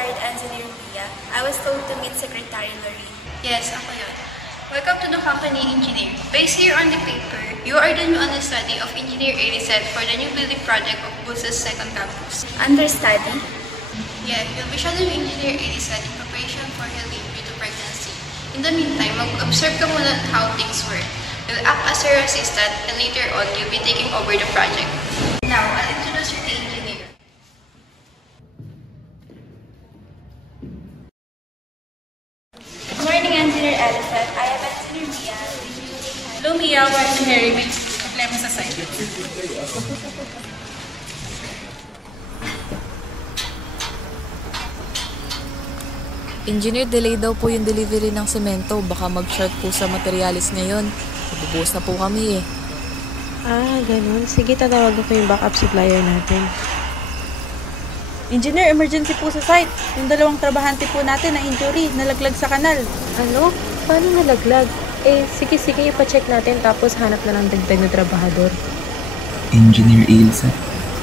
hired Engineer Mia. I was told to meet Secretary Lorraine. Yes, ako yun. Welcome to the company, Engineer. Based here on the paper, you are the new understudy of Engineer Eliseth for the new building project of BUSA's second campus. Understudy? Yeah, you'll be shadowing Engineer Eliseth in preparation for her leave due to pregnancy. In the meantime, mag-observe ka muna on how things work. You'll act as her assistant and later on, you'll be taking over the project. Now, I'll introduce you to Engineer. Good morning, Engineer Eliseth. I am Engineer Mia. Hello, Mia. We're engineering with problema sa site. Engineer, delay daw po yung delivery ng semento. Baka mag-short po sa materialis ngayon. Mabubuhos na po kami eh. Ganun. Sige, tatawagan ko yung backup supplier natin. Engineer, emergency po sa site. Yung dalawang trabahante po natin na injury, nalaglag sa kanal. Ano? Paano nalaglag? Sige, ipacheck natin tapos hanap na ng dagdag na trabahador. Engineer Ailsa,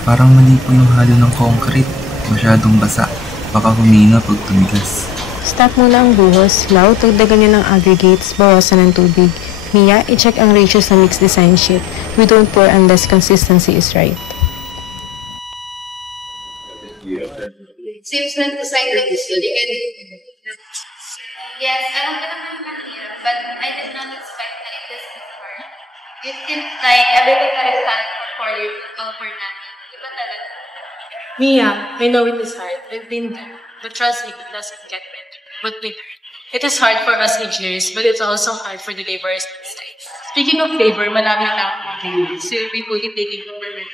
parang mali po yung halo ng concrete. Masyadong basa. Baka humina pag tumigas. Stop muna ang buhos. Lau, tagdagan niyo ng aggregates, bawasan ng tubig. Mia, i-check ang ratio sa mixed design sheet. We don't pour unless consistency is right. Seems like the site that is studying and yes, I don't get naman kanina, but I did not expect that it is this hard. It seems like everything that is done for you, for nothing. Diba talaga? Mia, I know it is hard. We've been there. But trust me, it doesn't get better. But we learn. It is hard for us engineers, but it's also hard for the laborers on site. Speaking of labor, malapit na ako mag-release. So we will be taking over with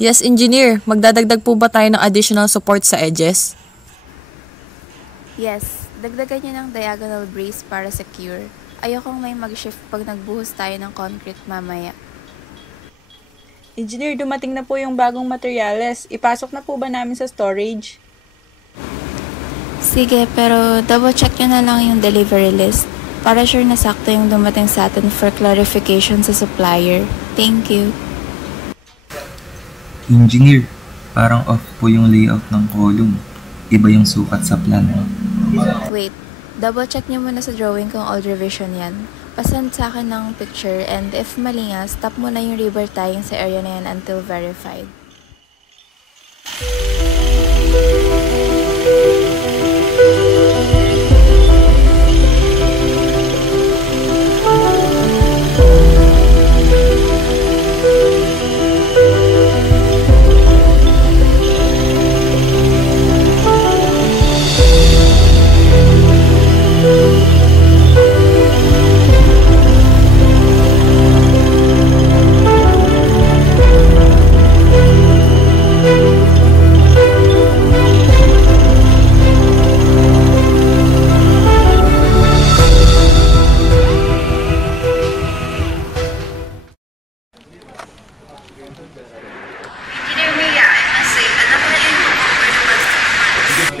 Yes, Engineer. Magdadagdag po ba tayo ng additional support sa edges? Yes, dagdagan niyo ng diagonal brace para secure. Ayokong may mag-shift pag nagbuhos tayo ng concrete mamaya. Engineer, dumating na po yung bagong materyales. Ipasok na po ba namin sa storage? Sige, pero double check niyo na lang yung delivery list para sure na sakto yung dumating sa atin for clarification sa supplier. Thank you. Engineer, parang off po yung layout ng column. Iba yung sukat sa plan. Wait, double check niyo muna sa drawing kung old revision yan. Pasend sa akin ng picture and if mali nga, stop mo na yung rebar tying sa area na yan until verified. Engineer Mia, I must say, anak na yung over the past 2 months.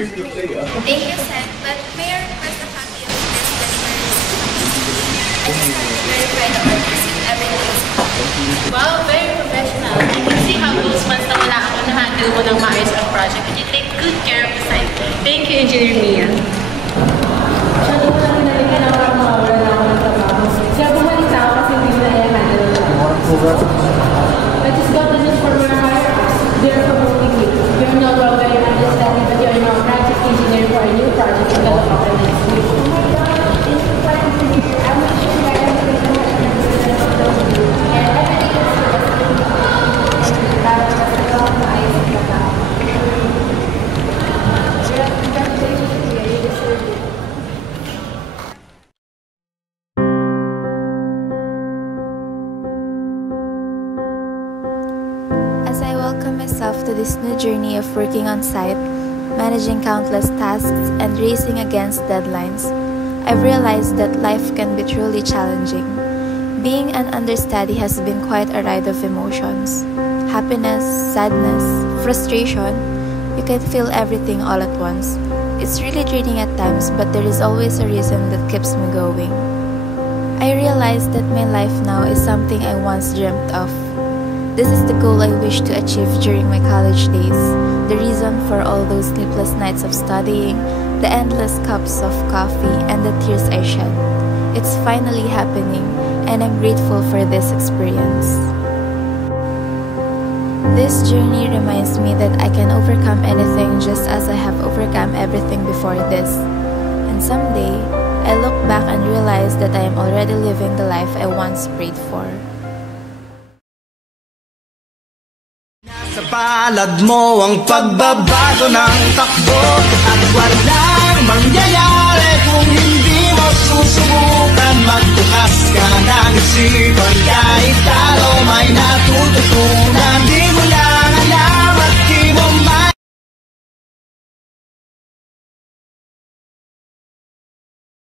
Thank you, Seth, but may I request a copy of this delivery list? I just want to verify the orders if everything is fine. Wow, very professional. I can see how those months na wala ako na-handle mo ng maayos ang project and you take good care of the site. Thank you, Engineer Mia. Masyado ko lang pinalikan ako para mawawala na ako ng trabaho. Siya bumalik sa ako kasi hindi na i-handle na I just got the news from our higher ups. They're promoting you. You're no longer an understudy, but you're now a project engineer for a new project in the department next week. Oh my God, it's fun to hear. I'm not sure I am going to have and everything is As I welcome myself to this new journey of working on site, managing countless tasks, and racing against deadlines, I've realized that life can be truly challenging. Being an understudy has been quite a ride of emotions. Happiness, sadness, frustration. You can feel everything all at once. It's really draining at times, but there is always a reason that keeps me going. I realized that my life now is something I once dreamt of. This is the goal I wish to achieve during my college days, the reason for all those sleepless nights of studying, the endless cups of coffee, and the tears I shed. It's finally happening, and I'm grateful for this experience. This journey reminds me that I can overcome anything just as I have overcome everything before this. And someday, I look back and realize that I am already living the life I once prayed for. Sa palad mo ang pagbabago ng takbo at wala